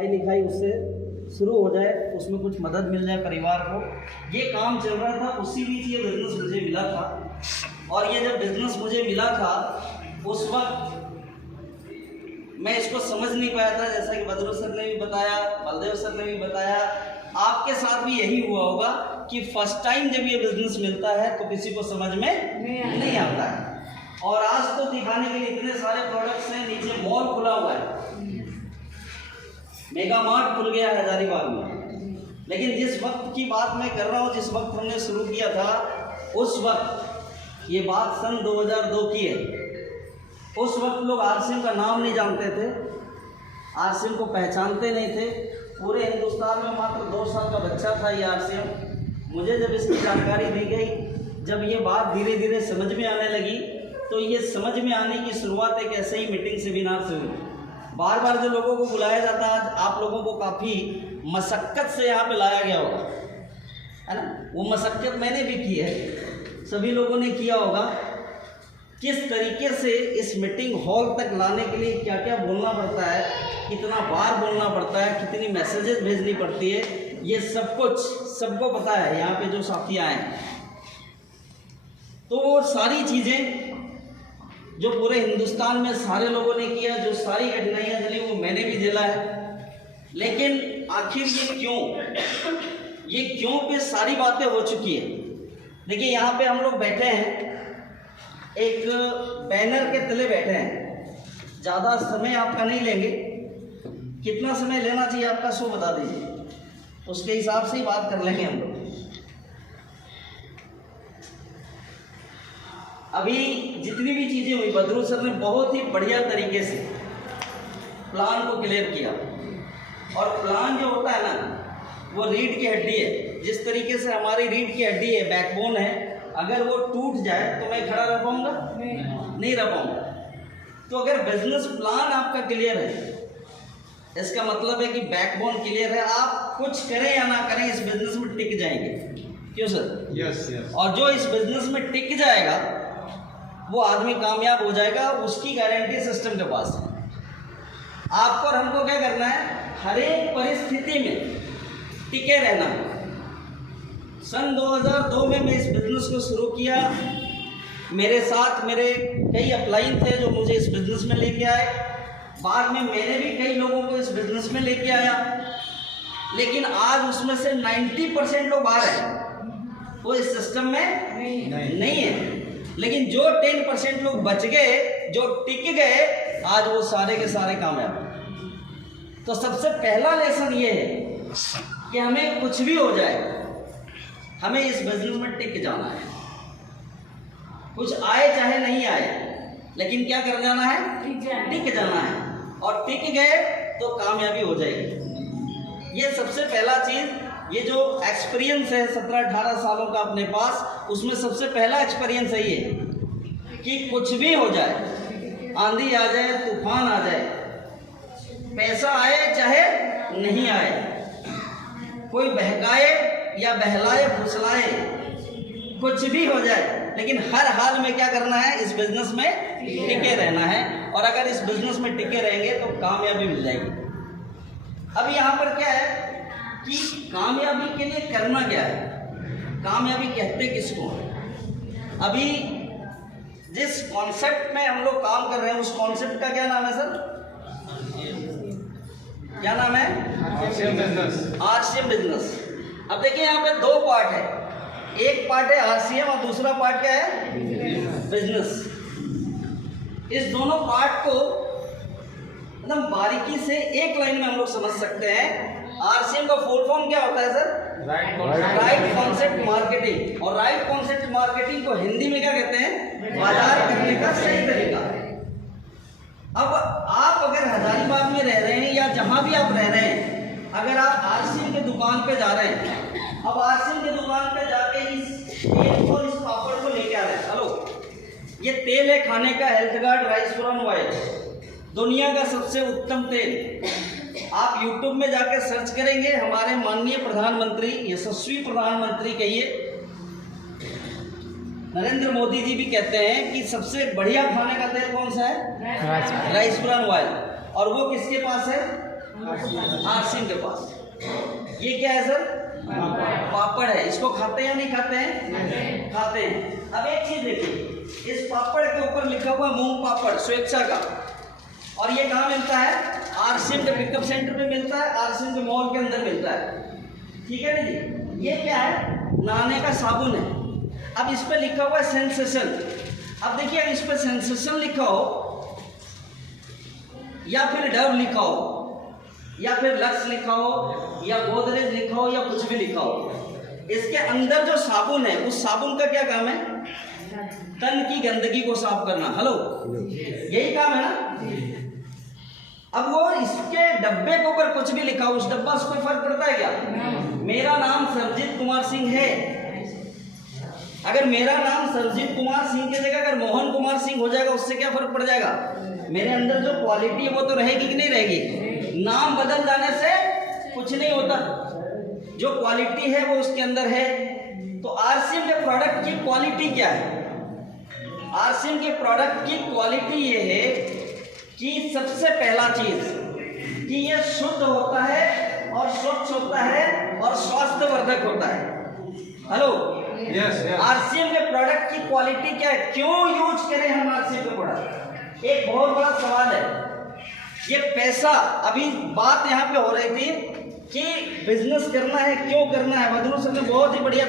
पढ़ाई लिखाई उससे शुरू हो जाए, उसमें कुछ मदद मिल जाए परिवार को। ये काम चल रहा था, उसी बीच ये बिज़नेस मुझे मिला था। और ये जब बिज़नेस मुझे मिला था उस वक्त मैं इसको समझ नहीं पाया था, जैसा कि बद्रू सर ने भी बताया, बलदेव सर ने भी बताया, आपके साथ भी यही हुआ होगा कि फर्स्ट टाइम जब ये बिज़नेस मिलता है तो किसी को समझ में नहीं आता है। और आज तो दिखाने के लिए इतने सारे प्रोडक्ट्स हैं, नीचे मॉल खुला हुआ है, मेगा मार्ट खुल गया है हजारीबाग में। लेकिन जिस वक्त की बात मैं कर रहा हूँ, जिस वक्त हमने शुरू किया था, उस वक्त ये बात सन 2002 की है। उस वक्त लोग आरसीएम का नाम नहीं जानते थे, आरसीएम को पहचानते नहीं थे। पूरे हिंदुस्तान में मात्र 2 साल का बच्चा था ये आरसीएम। मुझे जब इसकी जानकारी दी गई, जब ये बात धीरे धीरे समझ में आने लगी, तो ये समझ में आने की शुरुआत एक ऐसे ही मीटिंग सेमिनार से हुई। बार बार जो लोगों को बुलाया जाता है, आप लोगों को काफ़ी मशक्क़त से यहाँ पे लाया गया होगा, है ना। वो मशक्क़त मैंने भी की है, सभी लोगों ने किया होगा। किस तरीके से इस मीटिंग हॉल तक लाने के लिए क्या क्या बोलना पड़ता है, कितना बार बोलना पड़ता है, कितनी मैसेजेस भेजनी पड़ती है, ये सब कुछ सबको पता है यहाँ पे जो साथी आए हैं। तो वो सारी चीज़ें जो पूरे हिंदुस्तान में सारे लोगों ने किया, जो सारी कठिनाइयाँ चली, वो मैंने भी झेला है। लेकिन आखिर ये क्यों पे सारी बातें हो चुकी है। देखिए यहाँ पे हम लोग बैठे हैं, एक बैनर के तले बैठे हैं। ज़्यादा समय आपका नहीं लेंगे, कितना समय लेना चाहिए आपका सो बता दीजिए, उसके हिसाब से ही बात कर लेंगे हम लोग। अभी जितनी भी चीज़ें हुई, बद्रू सर ने बहुत ही बढ़िया तरीके से प्लान को क्लियर किया। और प्लान जो होता है ना, वो रीढ़ की हड्डी है। जिस तरीके से हमारी रीढ़ की हड्डी है, बैकबोन है, अगर वो टूट जाए तो मैं खड़ा रह पाऊंगा? नहीं रह पाऊंगा। तो अगर बिजनेस प्लान आपका क्लियर है, इसका मतलब है कि बैकबोन क्लियर है, आप कुछ करें या ना करें इस बिजनेस में टिक जाएंगे। क्यों सर? Yes yes. और जो इस बिजनेस में टिक जाएगा वो आदमी कामयाब हो जाएगा, उसकी गारंटी सिस्टम के पास है। आपको और हमको क्या करना है? हर एक परिस्थिति में टिके रहना है। सन 2002 में मैं इस बिज़नेस को शुरू किया। मेरे साथ मेरे कई अपलाइन थे जो मुझे इस बिज़नेस में लेके आए। बाद में मैंने भी कई लोगों को इस बिज़नेस में लेके आया। लेकिन आज उसमें से 90% लोग बाहर हैं, वो इस सिस्टम में नहीं है। लेकिन जो 10% लोग बच गए, जो टिक गए, आज वो सारे के सारे कामयाब। तो सबसे पहला लेसन ये है कि हमें कुछ भी हो जाए, हमें इस बिजनेस में टिक जाना है। कुछ आए चाहे नहीं आए, लेकिन क्या कर जाना है? टिक जाना है। और टिक गए तो कामयाबी हो जाएगी। ये सबसे पहला चीज़, ये जो एक्सपीरियंस है 17-18 सालों का अपने पास, उसमें सबसे पहला एक्सपीरियंस है ये कि कुछ भी हो जाए, आंधी आ जाए, तूफान आ जाए, पैसा आए चाहे नहीं आए, कोई बहकाए या बहलाए फुसलाए, कुछ भी हो जाए, लेकिन हर हाल में क्या करना है? इस बिजनेस में टिके रहना है। और अगर इस बिजनेस में टिके रहेंगे तो कामयाबी मिल जाएगी। अब यहाँ पर क्या है कि कामयाबी के लिए करना क्या है? कामयाबी कहते किसको? अभी जिस कॉन्सेप्ट में हम लोग काम कर रहे हैं, उस कॉन्सेप्ट का क्या नाम है सर? क्या नाम है? RCM business. अब देखिए यहाँ पे 2 पार्ट है, एक पार्ट है आरसीएम और दूसरा पार्ट क्या है? बिजनेस। इस दोनों पार्ट को एकदम बारीकी से एक लाइन में हम लोग समझ सकते हैं। आरसीएम का फुल फॉर्म क्या होता है सर? Right concept marketing. और राइट कॉन्सेप्ट मार्केटिंग को हिंदी में क्या कहते हैं? बाजार करने का सही तरीका। अब आप अगर हजारीबाग में रह रहे हैं या जहां भी आप रह रहे हैं, अगर आप आरसीएम की दुकान पे जा रहे हैं, अब आरसीएम की दुकान पे जाके इस तेल को, इस पापड़ को लेके आ रहे हैं। हेलो, ये तेल है खाने का, health guard rice brown oil, दुनिया का सबसे उत्तम तेल। आप YouTube में जाकर सर्च करेंगे, हमारे माननीय प्रधानमंत्री, यशस्वी प्रधानमंत्री कहिए, नरेंद्र मोदी जी भी कहते हैं कि सबसे बढ़िया खाने का तेल कौन सा है? Rice brown oil. और वो किसके पास है? आरसीएम के पास। ये क्या है सर? पापड़ है। इसको खाते हैं या नहीं खाते हैं? खाते हैं। अब एक चीज देखिए, इस पापड़ के ऊपर लिखा हुआ मूंग पापड़ स्वेच्छा का, और ये कहाँ मिलता है? आरसीएम के पिकअप सेंटर पे मिलता है, आरसीएम के मॉल के अंदर मिलता है। ठीक है ना जी? ये क्या है? नहाने का साबुन है। अब इस पे लिखा हुआ है सेंसेशन। अब देखिए, अगर इस पे सेंसेशन लिखा हो या फिर डव लिखा हो या फिर लक्स लिखा हो या गोदरेज लिखा हो या कुछ भी लिखा हो, इसके अंदर जो साबुन है उस साबुन का क्या काम है? तन की गंदगी को साफ करना। हेलो, यही काम है ना? अब वो इसके डब्बे के ऊपर कुछ भी लिखा हो, उस डब्बा से कोई फर्क पड़ता है क्या? मेरा नाम सरजीत कुमार सिंह है, अगर मेरा नाम सरजीत कुमार सिंह की जगह अगर मोहन कुमार सिंह हो जाएगा, उससे क्या फर्क पड़ जाएगा? मेरे अंदर जो क्वालिटी है वो तो रहेगी कि नहीं रहेगी? नाम बदल जाने से कुछ नहीं होता, जो क्वालिटी है वो उसके अंदर है। तो आरसीएम के प्रोडक्ट की क्वालिटी क्या है? आरसीएम के प्रोडक्ट की क्वालिटी ये है कि सबसे पहला चीज कि ये शुद्ध होता है और स्वच्छ होता है और स्वास्थ्यवर्धक होता है। Hello, yes. आरसीएम के प्रोडक्ट की क्वालिटी क्या है? क्यों यूज करें हम आरसीएम के प्रोडक्ट? एक बहुत बड़ा सवाल है। ये पैसा, अभी बात यहाँ पे हो रही थी कि बिजनेस करना है, क्यों करना है। बदलू सर ने बहुत ही बढ़िया